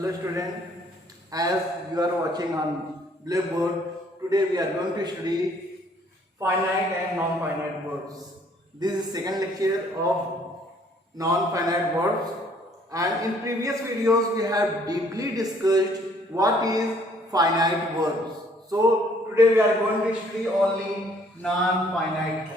Hello student, as you are watching on Blackboard, today we are going to study finite and non-finite words. This is second lecture of non-finite words, and in previous videos we have deeply discussed what is finite words. So today we are going to study only non-finite words.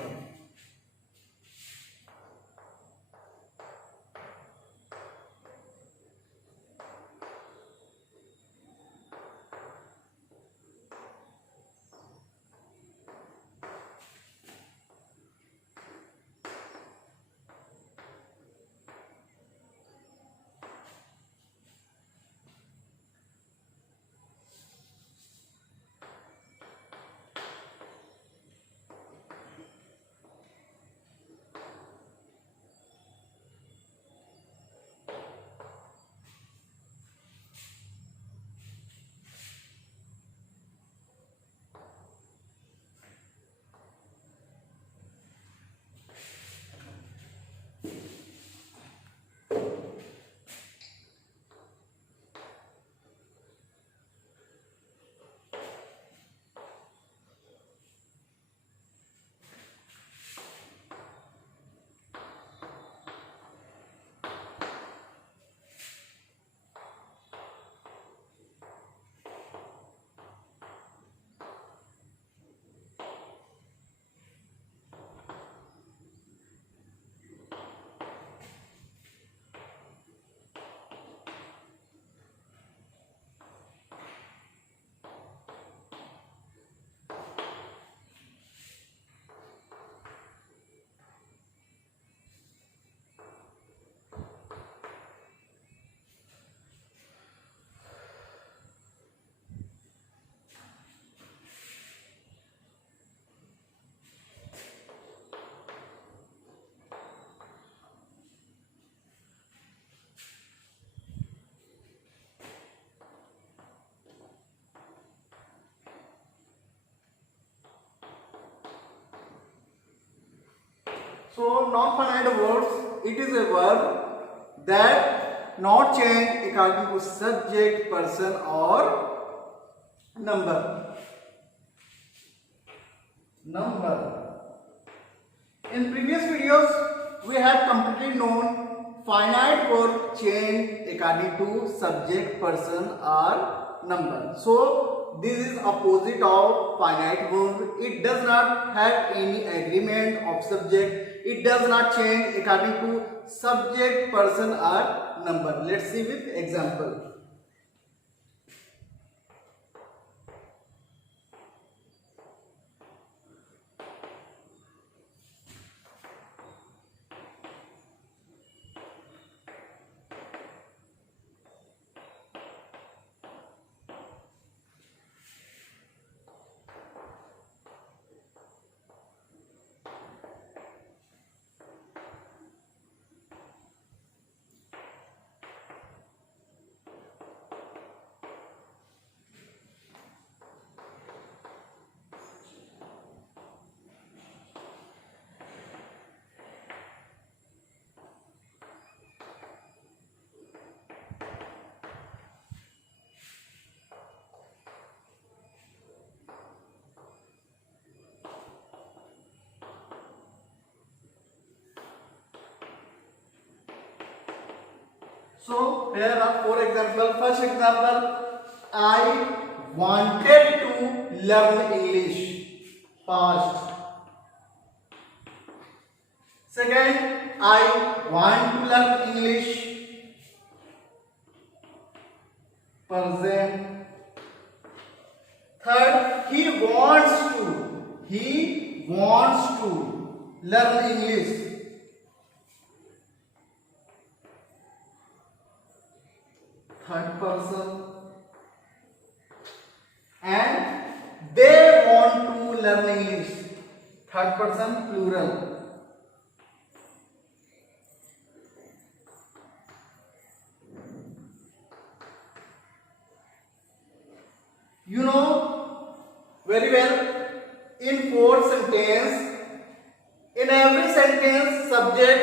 So non-finite words, it is a verb that not change according to subject, person or number. In previous videos, we have completely known finite verb change according to subject, person or number. So this is opposite of finite verb. It does not have any agreement of subject. It does not change according to subject, person or number. Let's see with example. So here are four examples. First example, I wanted to learn English. Past. Second, I want to learn English. Present. Third, he wants to learn English. Third person. And they want to learn English. Third person plural. You know very well, in fourth sentence, in every sentence subject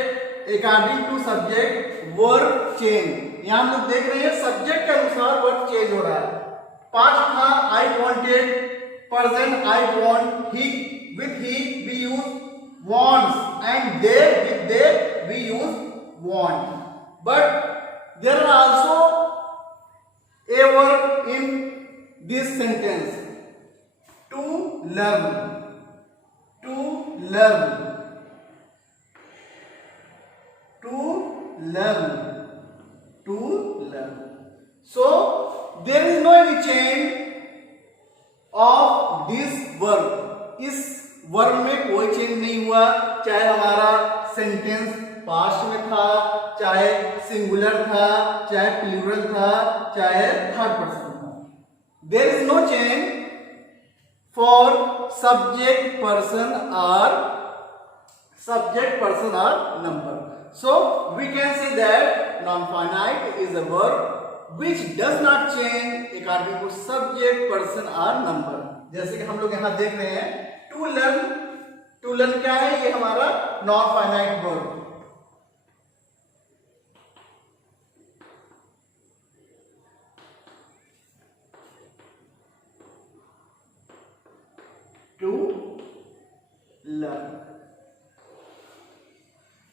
according to subject verb change. यहाँ हम लोग देख रहे हैं subject के अनुसार Past था I wanted, present I want, he with he we use wants, and they with they we use want. But there are also a word in this sentence, to learn, to learn, to learn, to learn. So there is no any change of this verb. इस verb में कोई change नहीं हुआ, चाहे हमारा sentence past में था, चाहे सिंगुलर था, चाहे प्लूरल था, चाहे थर्ड पर्सन था. There is no change for subject person और number. So we can say that non-finite is a verb which does not change according to subject, person or number. जैसे कि हम लोग यहाँ देख रहे हैं to learn. To learn क्या है? ये हमारा non-finite verb. To learn.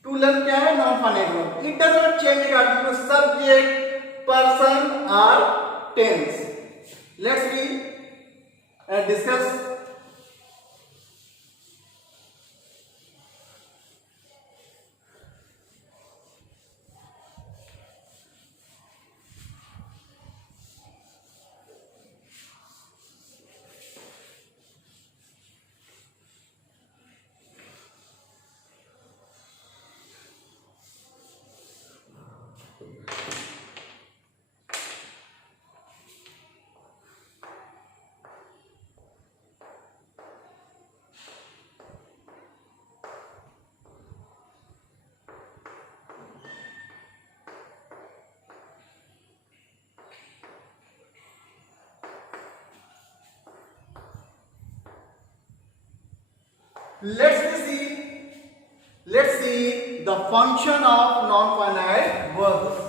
To learn क्या है? Non-finite verb. It does not change according to subject, person or tense. Let's we discuss. Let's see the function of non-finite verbs.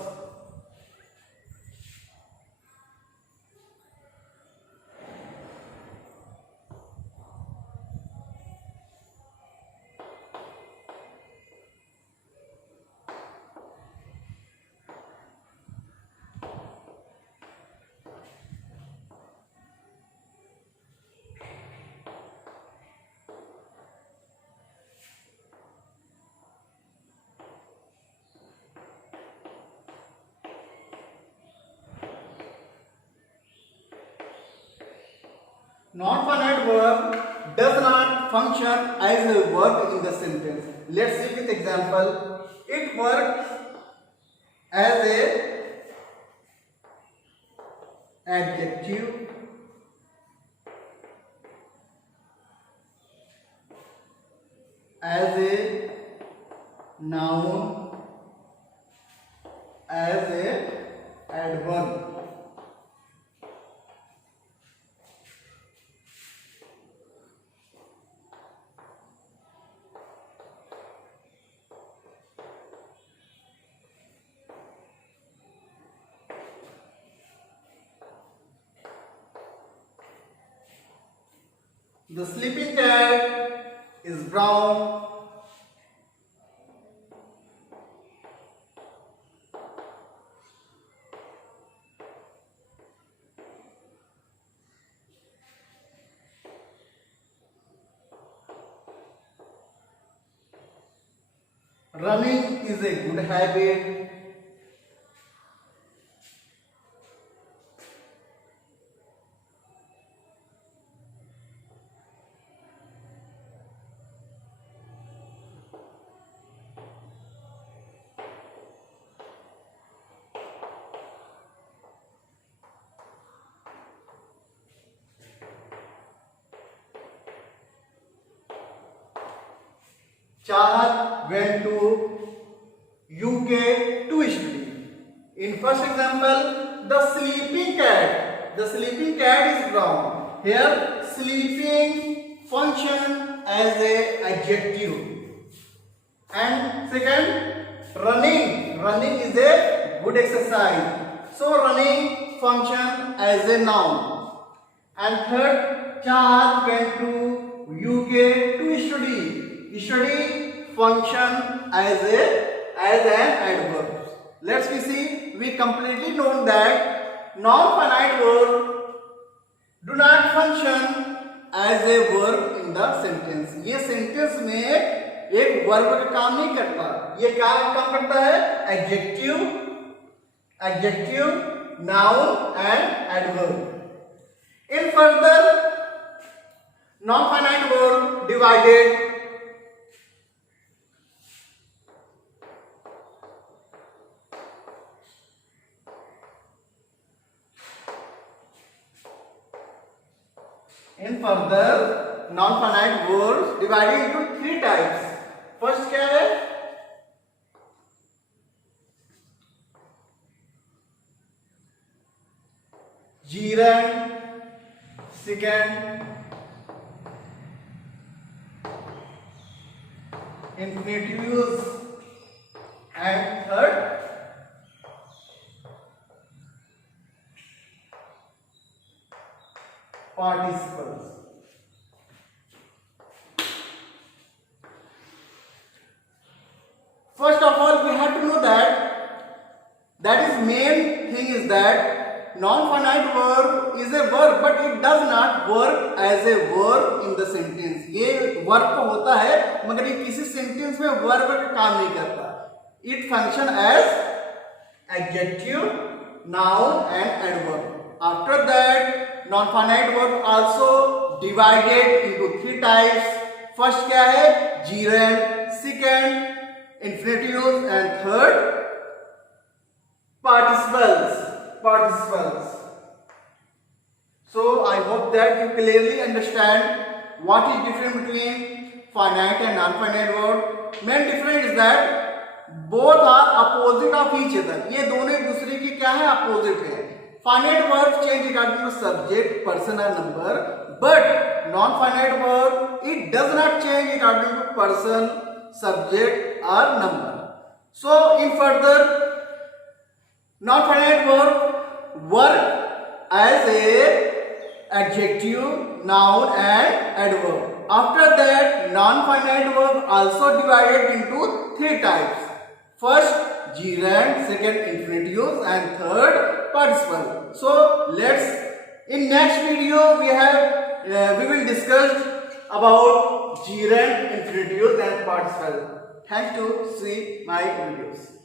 Non-finite verb does not function as a verb in the sentence. Let's see with example. It works as a adjective, as a noun, as a adverb. The sleeping cat is brown. Running is a good habit. Chahat went to UK to study. In first example, the sleeping cat. The sleeping cat is brown. Here, sleeping function as a adjective. And second, running. Running is a good exercise. So running function as a noun. And third, Chahat went to UK to study. Study function as an adverb. Let's see. We completely know that non-finite verb do not function as a verb in the sentence. ये sentence में एक verb का काम नहीं करता. ये क्या काम करता है? Adjective, noun and adverb. In further, non-finite verb divided non-finite verbs divided into three types. First क्या है? Gerund, second, infinitives, and third, participles. First of all, we have to know that is main thing is that non-finite verb is a verb, but it does not work as a verb in the sentence. ये verb तो होता है, मगर ये किसी sentence में verb का काम नहीं करता. It function as adjective, noun and adverb. After that, non-finite verb also divided into three types. First क्या है? Gerund, second, infinitives, and third, participles. So I hope that you clearly understand what is difference between finite and non-finite verb. Main difference is that both are opposite of each other. ये दोनों एक दूसरे की क्या है? Opposite है. Finite verb change regarding to subject, person or number, but non-finite verb it does not change regarding to person, subject or number. So in further, non-finite verb work as a adjective, noun and adverb. After that, non-finite verb also divided into three types. First, gerund, second, infinitives, and third, participle. So in next video we will discuss about gerund, infinitives, and participle. Thanks to see my videos.